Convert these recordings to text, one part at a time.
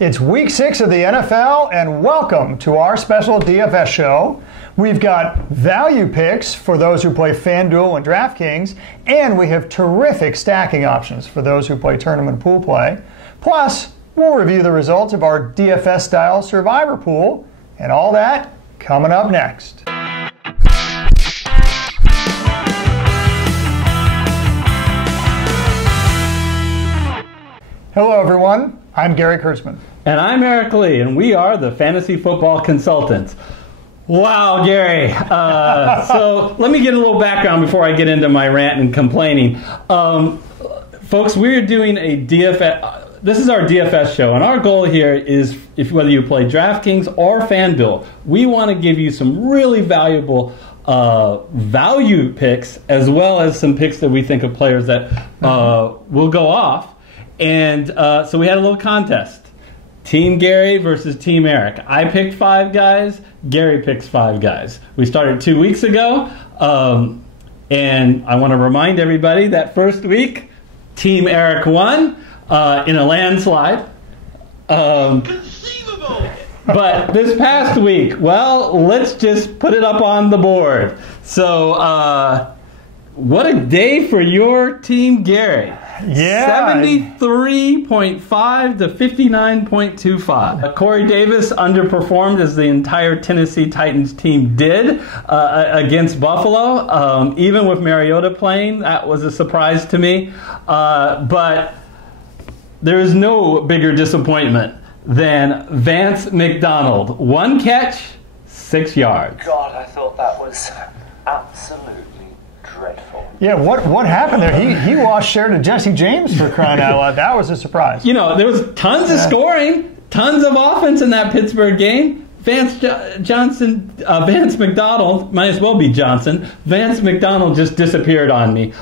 It's week 6 of the NFL, and welcome to our special DFS show. We've got value picks for those who play FanDuel and DraftKings, and we have terrific stacking options for those who play tournament pool play. Plus, we'll review the results of our DFS-style survivor pool, and all that coming up next. Hello, everyone. I'm Gary Kurtzman. And I'm Eric Lee, and we are the Fantasy Football Consultants. Wow, Gary. So let me get a little background before I get into my rant and complaining. Folks, we're doing a DFS. This is our DFS show, and our goal here is, whether you play DraftKings or FanDuel, we want to give you some really valuable value picks, as well as some picks that we think of players that will go off. And so we had a little contest. Team Gary versus Team Eric. I picked 5 guys. Gary picks 5 guys. We started 2 weeks ago. And I want to remind everybody that first week, Team Eric won in a landslide. Conceivable! But this past week, well, let's just put it up on the board. So, what a day for your Team Gary. Yeah. 73.5 to 59.25. Corey Davis underperformed, as the entire Tennessee Titans team did against Buffalo. Even with Mariota playing, that was a surprise to me. But there is no bigger disappointment than Vance McDonald. 1 catch, 6 yards. God, I thought that was absolutely dreadful. Yeah, what happened there? He lost share to Jesse James, for crying out loud. That was a surprise. You know, there was tons of scoring, tons of offense in that Pittsburgh game. Vance McDonald, might as well be Johnson. Vance McDonald just disappeared on me.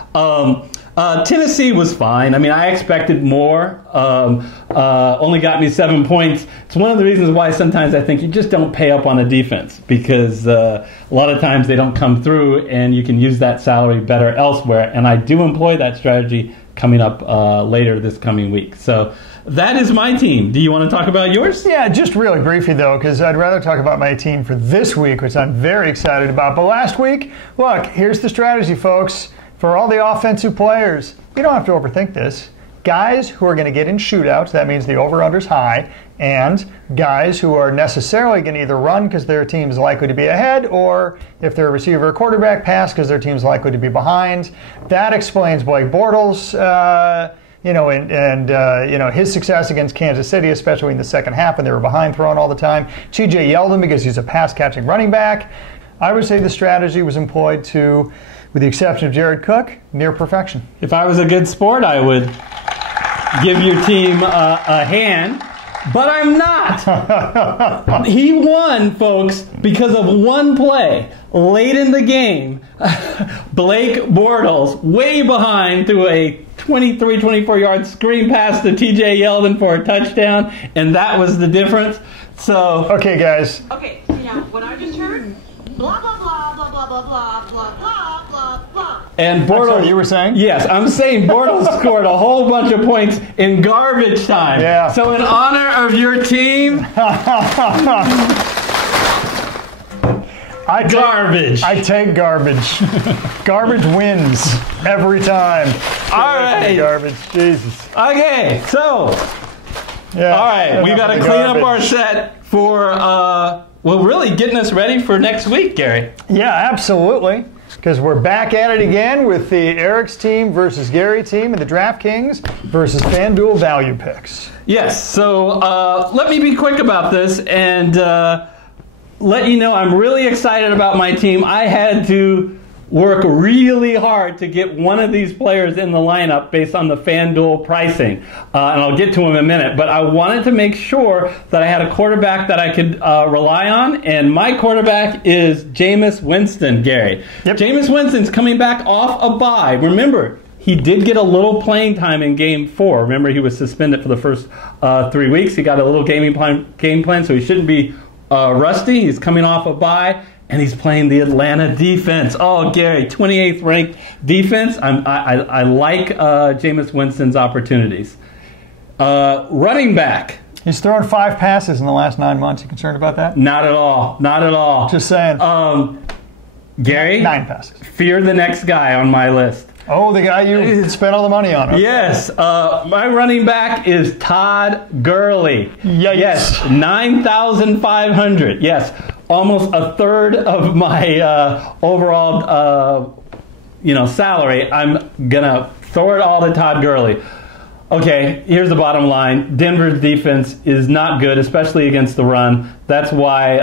Tennessee was fine. I mean, I expected more. Only got me 7 points. It's one of the reasons why sometimes I think you just don't pay up on a defense, because a lot of times they don't come through, and you can use that salary better elsewhere. And I do employ that strategy coming up later this coming week. So that is my team. Do you want to talk about yours? Yeah, just really briefly, though, because I'd rather talk about my team for this week, which I'm very excited about. But last week, look, here's the strategy, folks. For all the offensive players, you don't have to overthink this. Guys who are going to get in shootouts, that means the over-under's high, and guys who are necessarily going to either run because their team's likely to be ahead, or if they're a receiver or quarterback, pass because their team's likely to be behind. That explains Blake Bortles, his success against Kansas City, especially in the second half when they were behind throwing all the time. TJ Yeldon, because he's a pass-catching running back. I would say the strategy was employed to, with the exception of Jared Cook, near perfection. If I was a good sport, I would give your team a hand, but I'm not. He won, folks, because of one play late in the game. Blake Bortles, way behind, threw a 24-yard screen pass to TJ Yeldon for a touchdown, and that was the difference. So, okay, guys. Okay, so now what I just heard, blah, blah, blah, blah, blah, blah, blah, blah, blah, blah, blah. And Bortles, sorry, you were saying? Yes, I'm saying Bortles scored a whole bunch of points in garbage time. Yeah. So in honor of your team, garbage. I take garbage. Garbage wins every time. All right. Garbage, Jesus. Okay, so, Yeah. all right, we got to clean up our set for, really getting us ready for next week, Gary. Yeah, absolutely. Because we're back at it again with the Eric's team versus Gary team and the DraftKings versus FanDuel value picks. Yes, so let me be quick about this and let you know I'm really excited about my team. I had to work really hard to get one of these players in the lineup based on the FanDuel pricing. And I'll get to him in a minute. But I wanted to make sure that I had a quarterback that I could rely on. And my quarterback is Jameis Winston, Gary. Yep. Jameis Winston's coming back off a bye. Remember, he did get a little playing time in Game 4. Remember, he was suspended for the first 3 weeks. He got a little game plan, so he shouldn't be rusty. He's coming off a bye. And he's playing the Atlanta defense. Oh, Gary, 28th ranked defense. I like Jameis Winston's opportunities. Running back. He's thrown 5 passes in the last 9 months. You concerned about that? Not at all. Not at all. Just saying. Gary? 9 passes. Fear the next guy on my list. Oh, the guy you spent all the money on. Okay. Yes. My running back is Todd Gurley. Yikes. Yes. 9,500. Yes. Almost a third of my overall salary. I'm going to throw it all to Todd Gurley. Okay, here's the bottom line. Denver's defense is not good, especially against the run. That's why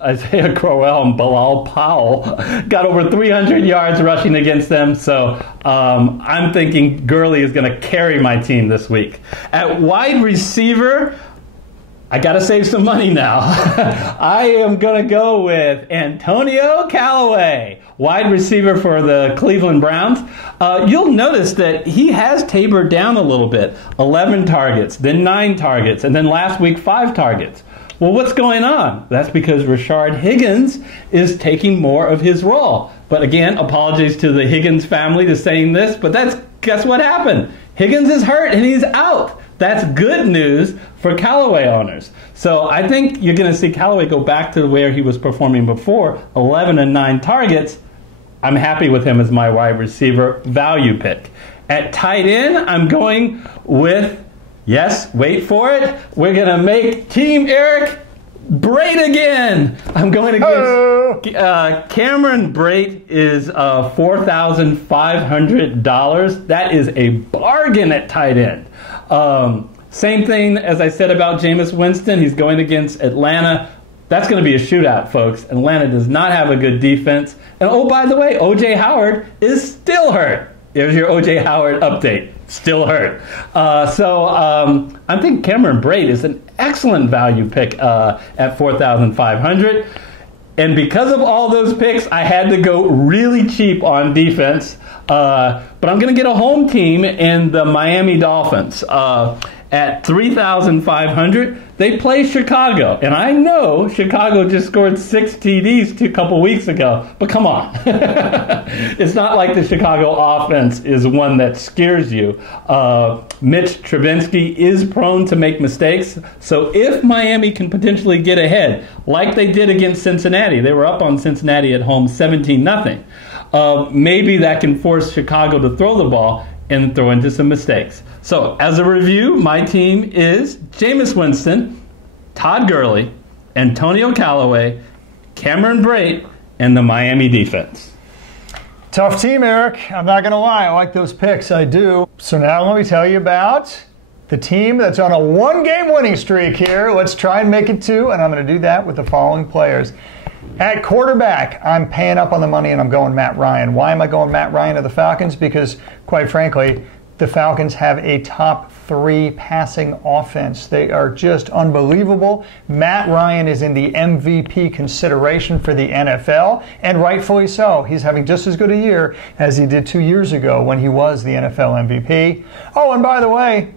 Isaiah Crowell and Bilal Powell got over 300 yards rushing against them. So I'm thinking Gurley is going to carry my team this week. At wide receiver, I got to save some money now. I am going to go with Antonio Callaway, wide receiver for the Cleveland Browns. You'll notice that he has tapered down a little bit. 11 targets, then 9 targets, and then last week 5 targets. Well, what's going on? That's because Rashard Higgins is taking more of his role. But again, apologies to the Higgins family for saying this, but guess what happened? Higgins is hurt and he's out. That's good news for Callaway owners. So I think you're going to see Callaway go back to where he was performing before, 11 and 9 targets. I'm happy with him as my wide receiver value pick. At tight end, I'm going with, yes, wait for it, we're going to make Team Eric Brate again. I'm going against Cameron Brate is $4,500. That is a bargain at tight end. Same thing as I said about Jameis Winston. He's going against Atlanta. That's going to be a shootout, folks. Atlanta does not have a good defense. And oh, by the way, O.J. Howard is still hurt. There's your O.J. Howard update. Still hurt. So I think Cameron Brate is an excellent value pick at $4,500. And because of all those picks, I had to go really cheap on defense. But I'm going to get a home team in the Miami Dolphins. At $3,500, they play Chicago. And I know Chicago just scored 6 TDs a couple weeks ago. But come on. It's not like the Chicago offense is one that scares you. Mitch Trubisky is prone to make mistakes. So if Miami can potentially get ahead, like they did against Cincinnati, they were up on Cincinnati at home 17-0. Maybe that can force Chicago to throw the ball and throw into some mistakes. So, as a review, my team is Jameis Winston, Todd Gurley, Antonio Callaway, Cameron Brate, and the Miami defense. Tough team, Eric. I'm not going to lie. I like those picks. I do. So now let me tell you about the team that's on a 1-game winning streak here. Let's try and make it 2, and I'm going to do that with the following players. At quarterback, I'm paying up on the money and I'm going Matt Ryan. Why am I going Matt Ryan of the Falcons? Because, quite frankly, the Falcons have a top 3 passing offense. They are just unbelievable. Matt Ryan is in the MVP consideration for the NFL, and rightfully so. He's having just as good a year as he did 2 years ago when he was the NFL MVP. Oh, and by the way,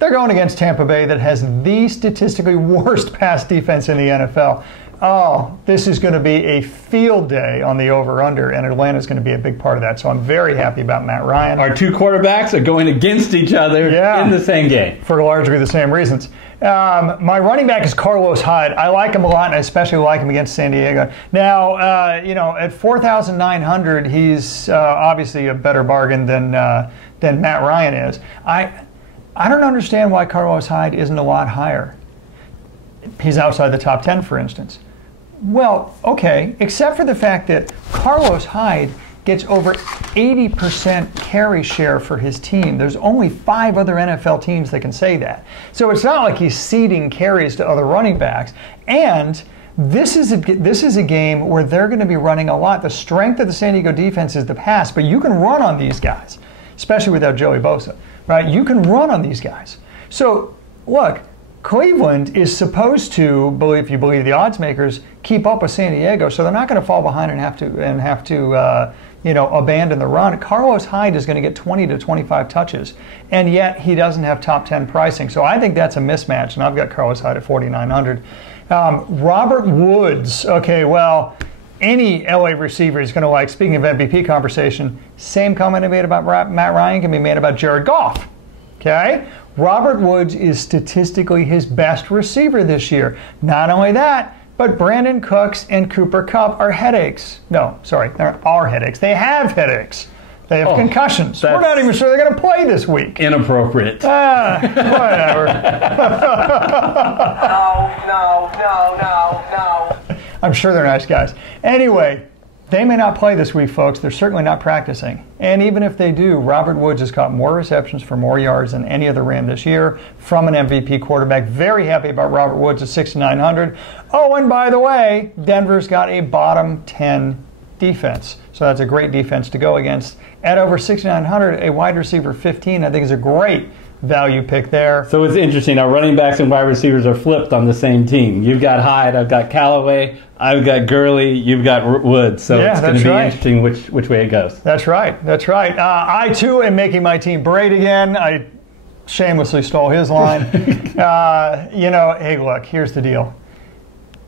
they're going against Tampa Bay that has the statistically worst pass defense in the NFL. Oh, this is going to be a field day on the over-under, and Atlanta's going to be a big part of that. So I'm very happy about Matt Ryan. Our 2 quarterbacks are going against each other in the same game. For largely the same reasons. My running back is Carlos Hyde. I like him a lot, and I especially like him against San Diego. Now, at $4,900, he's obviously a better bargain than Matt Ryan is. I don't understand why Carlos Hyde isn't a lot higher. He's outside the top 10, for instance. Well, okay, except for the fact that Carlos Hyde gets over 80% carry share for his team. There's only 5 other NFL teams that can say that. So it's not like he's ceding carries to other running backs. And this is a game where they're going to be running a lot. The strength of the San Diego defense is the pass, but you can run on these guys, especially without Joey Bosa, right? You can run on these guys. So, look, Cleveland is supposed to, if you believe the odds makers, keep up with San Diego, so they're not going to fall behind and have to abandon the run. Carlos Hyde is going to get 20 to 25 touches, and yet he doesn't have top 10 pricing. So I think that's a mismatch, and I've got Carlos Hyde at $4,900. Robert Woods. Okay, well, any LA receiver is going to like. Speaking of MVP conversation, same comment I made about Matt Ryan can be made about Jared Goff. Okay. Robert Woods is statistically his best receiver this year. Not only that, but Brandon Cooks and Cooper Kupp are headaches. No, sorry, there are headaches. They have headaches. They have concussions. We're not even sure they're going to play this week. Inappropriate. Whatever. No. I'm sure they're nice guys. Anyway, they may not play this week, folks. They're certainly not practicing. And even if they do, Robert Woods has caught more receptions for more yards than any other Ram this year from an MVP quarterback. Very happy about Robert Woods at 6,900. Oh, and by the way, Denver's got a bottom 10 defense. So that's a great defense to go against. At over 6,900, a wide receiver 15, I think is a great value pick there. So it's interesting. Our running backs and wide receivers are flipped on the same team. You've got Hyde, I've got Callaway, I've got Gurley, you've got Woods. So it's going to be interesting which way it goes. That's right. I, too, am making my team Braid again. I shamelessly stole his line. Hey, look, here's the deal.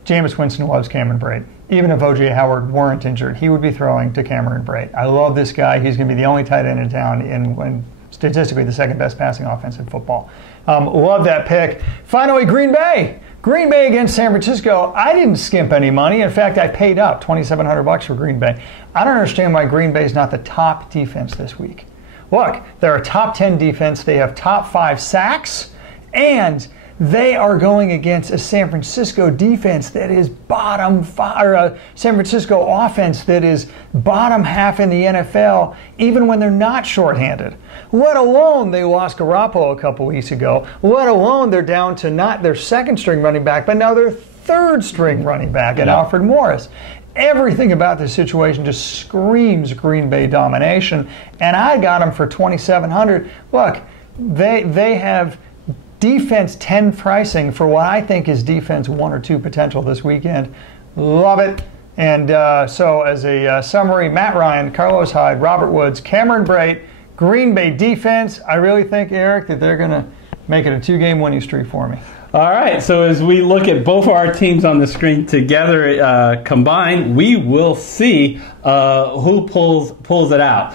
Jameis Winston loves Cameron Braid. Even if O.J. Howard weren't injured, he would be throwing to Cameron Braid. I love this guy. He's going to be the only tight end in town and statistically the second best passing offense in football. Love that pick. Finally, Green Bay. Green Bay against San Francisco. I didn't skimp any money. In fact, I paid up $2,700 for Green Bay. I don't understand why Green Bay is not the top defense this week. Look, they're a top 10 defense. They have top 5 sacks, and they are going against a San Francisco defense that is bottom 5, or a San Francisco offense that is bottom half in the NFL, even when they're not shorthanded. Let alone they lost Garoppolo a couple weeks ago. Let alone they're down to not their second string running back, but now their third string running back at Alfred Morris. Everything about this situation just screams Green Bay domination, and I got them for $2,700. Look, they have defense 10 pricing for what I think is defense 1 or 2 potential this weekend. Love it. And so as a summary, Matt Ryan, Carlos Hyde, Robert Woods, Cameron Brate, Green Bay defense. I really think, Eric, that they're going to make it a 2-game winning streak for me. All right, so as we look at both of our teams on the screen together combined, we will see who pulls it out.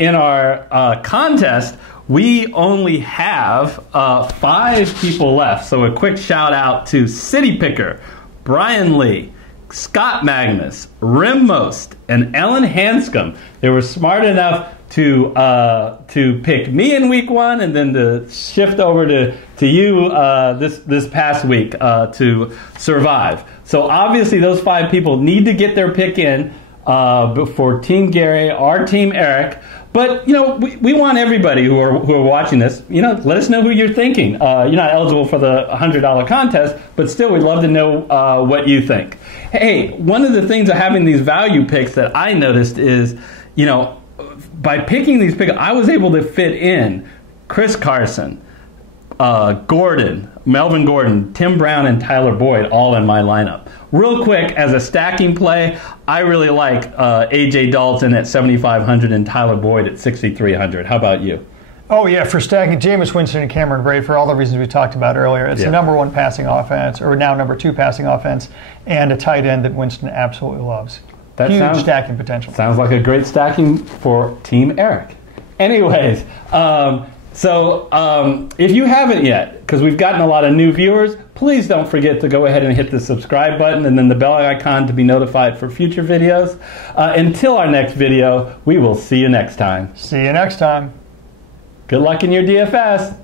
In our contest, we only have 5 people left. So a quick shout out to City Picker, Brian Lee, Scott Magnus, Rim Most, and Ellen Hanscom. They were smart enough to pick me in week 1 and then to shift over to you this past week to survive. So obviously those 5 people need to get their pick in for Team Gary, our Team Eric. But, we want everybody who are watching this, let us know who you're thinking. You're not eligible for the $100 contest, but still we'd love to know what you think. Hey, one of the things of having these value picks that I noticed is, by picking these picks, I was able to fit in Chris Carson, Gordon, Melvin Gordon, Tim Brown, and Tyler Boyd all in my lineup. Real quick, as a stacking play, I really like A.J. Dalton at 7,500 and Tyler Boyd at 6,300. How about you? Oh, yeah, for stacking Jameis Winston and Cameron Brate, for all the reasons we talked about earlier. It's the number 1 passing offense, or now number 2 passing offense, and a tight end that Winston absolutely loves. Huge stacking potential. Sounds like a great stacking for Team Eric. Anyways, if you haven't yet, because we've gotten a lot of new viewers, please don't forget to go ahead and hit the subscribe button and then the bell icon to be notified for future videos. Until our next video, we will see you next time. See you next time. Good luck in your DFS.